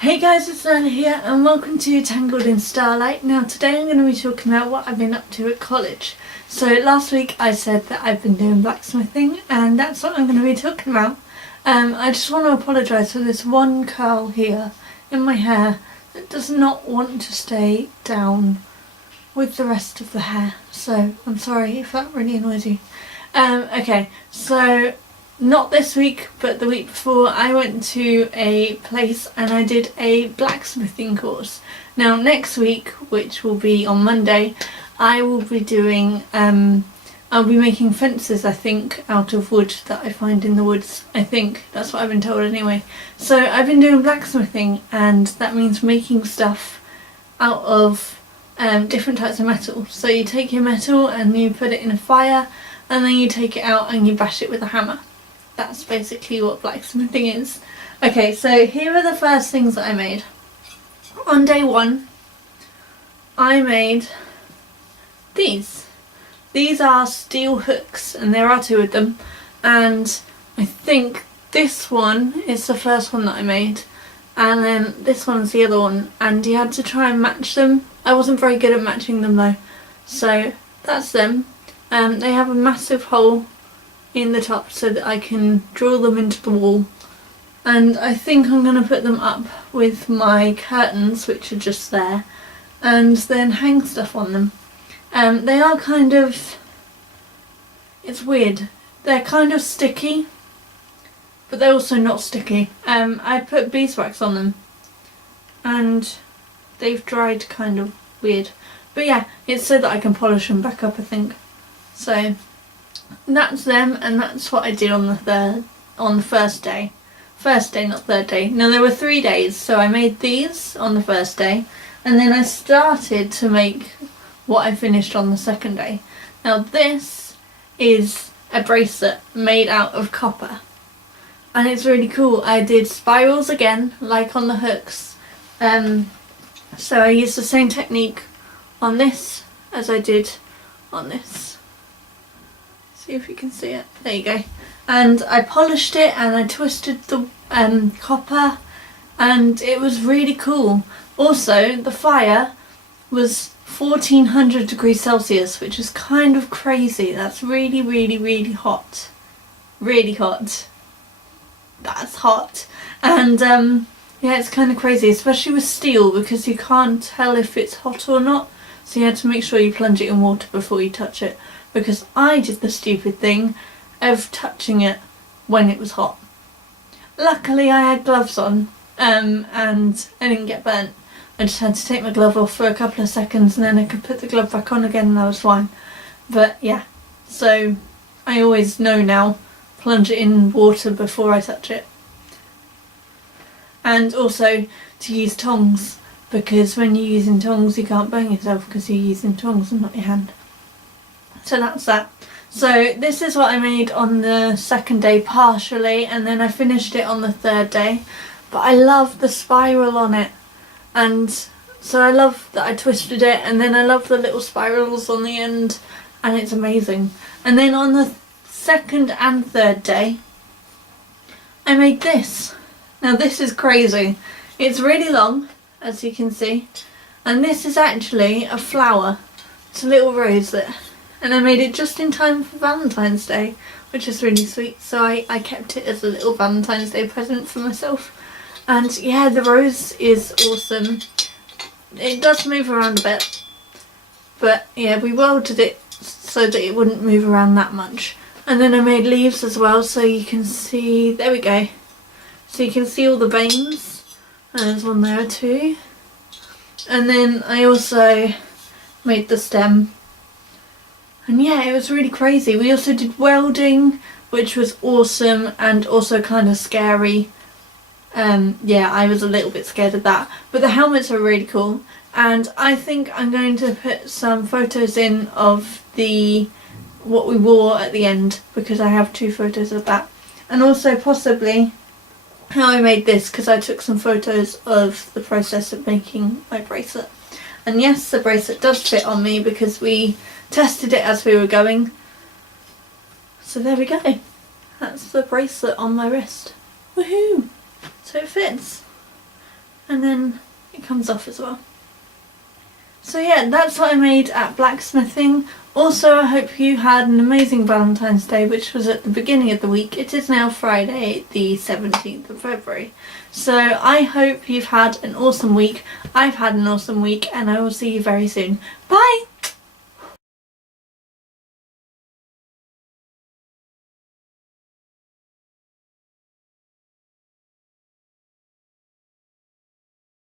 Hey guys, it's Lana here and welcome to Tangled in Starlight. Now today I'm going to be talking about what I've been up to at college. So last week I said that I've been doing blacksmithing and that's what I'm going to be talking about. I just want to apologise for this one curl here in my hair that does not want to stay down with the rest of the hair. So I'm sorry if that really annoys you. Okay, so not this week, but the week before, I went to a place and I did a blacksmithing course. Now next week, which will be on Monday, I will be doing, I'll be making fences, I think, out of wood that I find in the woods. I think, that's what I've been told anyway. So I've been doing blacksmithing and that means making stuff out of different types of metal. So you take your metal and you put it in a fire and then you take it out and you bash it with a hammer. That's basically what blacksmithing is. Okay, so here are the first things that I made. On day one, I made these. These are steel hooks, and there are two of them. And I think this one is the first one that I made. And then this one's the other one. And you had to try and match them. I wasn't very good at matching them though. So that's them. They have a massive hole in the top so that I can drill them into the wall, and I think I'm going to put them up with my curtains, which are just there, and then hang stuff on them. They are kind of, it's weird, they're kind of sticky but they're also not sticky. I put beeswax on them and they've dried kind of weird, but yeah, it's so that I can polish them back up, I think. So that's them, and that's what I did on the first day. First day, not third day. Now there were 3 days, so I made these on the first day, and then I started to make what I finished on the second day. Now this is a bracelet made out of copper, and it's really cool. I did spirals again, like on the hooks. So I used the same technique on this as I did on this. See if you can see it. There you go. And I polished it and I twisted the copper, and it was really cool. Also, the fire was 1400 degrees Celsius, which is kind of crazy. That's really, really, really hot. Really hot. That's hot. And yeah, it's kind of crazy, especially with steel, because you can't tell if it's hot or not. So you had to make sure you plunge it in water before you touch it, because I did the stupid thing of touching it when it was hot. Luckily I had gloves on and I didn't get burnt. I just had to take my glove off for a couple of seconds and then I could put the glove back on again and I was fine. But yeah, so I always know now, plunge it in water before I touch it. And also to use tongs, because when you're using tongs you can't burn yourself because you're using tongs and not your hand. So that's that. So this is what I made on the second day partially, and then I finished it on the third day. But I love the spiral on it, and so I love that I twisted it, and then I love the little spirals on the end, and it's amazing. And then on the second and third day I made this. Now this is crazy. It's really long, as you can see, and this is actually a flower. It's a little roselet. And I made it just in time for Valentine's Day, which is really sweet, so I kept it as a little Valentine's Day present for myself. And yeah, the rose is awesome. It does move around a bit, but yeah, we welded it so that it wouldn't move around that much. And then I made leaves as well, so you can see, there we go. So you can see all the veins, and there's one there too. And then I also made the stem. And yeah, it was really crazy. We also did welding, which was awesome and also kind of scary. Yeah, I was a little bit scared of that. But the helmets are really cool. And I think I'm going to put some photos in of what we wore at the end, because I have 2 photos of that. And also possibly how I made this, because I took some photos of the process of making my bracelet. And yes, the bracelet does fit on me because we tested it as we were going. So there we go. That's the bracelet on my wrist. Woohoo! So it fits. And and then it comes off as well. So yeah, that's what I made at blacksmithing. Also, I hope you had an amazing Valentine's Day, which was at the beginning of the week. It is now Friday, the 17th of February. So I hope you've had an awesome week. I've had an awesome week, and I will see you very soon. Bye!